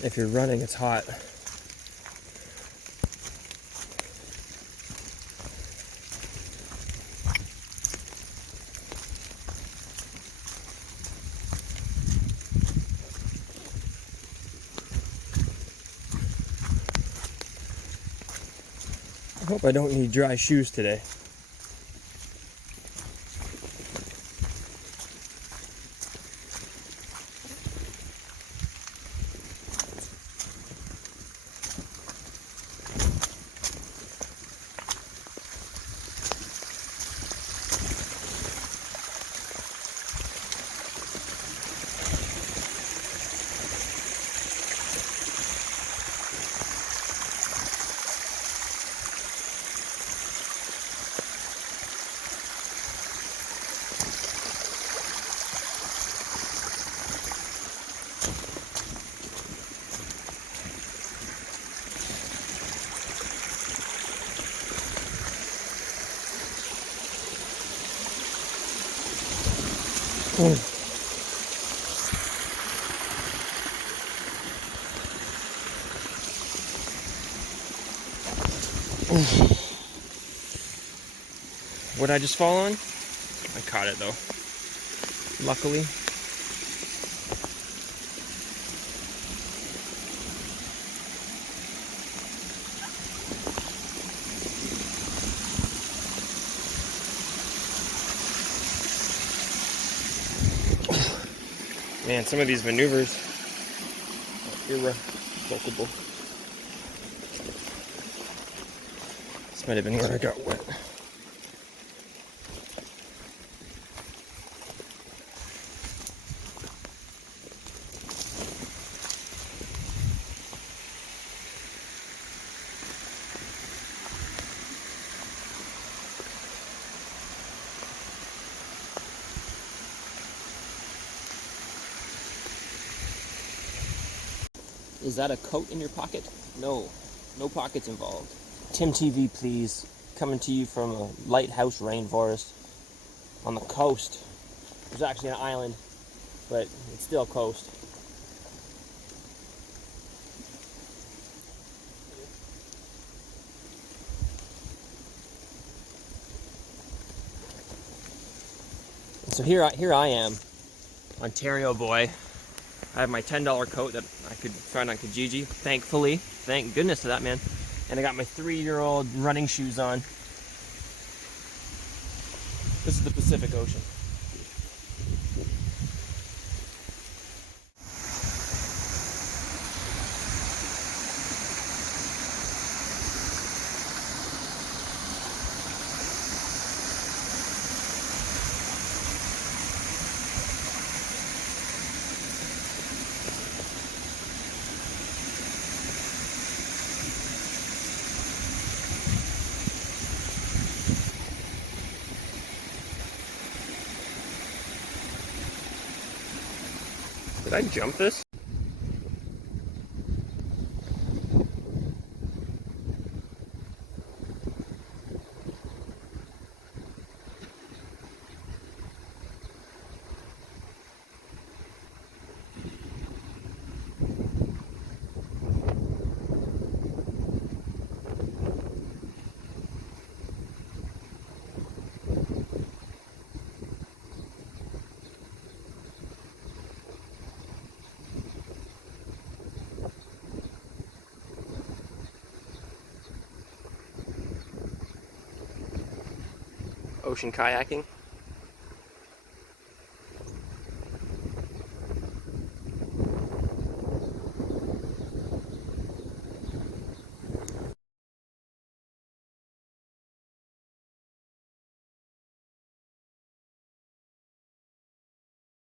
If you're running, it's hot. I hope I don't need dry shoes today. What'd I just fall on? I caught it though. Luckily. Man, some of these maneuvers are irrevocable. This might have been where I got wet. Is that a coat in your pocket? No, no pockets involved. Tim TV, please. Coming to you from a lighthouse rainforest on the coast. There's actually an island, but it's still coast. So here I am, Ontario boy. I have my $10 coat that I could find on Kijiji, thankfully. Thank goodness to that, man. And I got my 3-year-old running shoes on. This is the Pacific Ocean. Did I jump this? Ocean kayaking.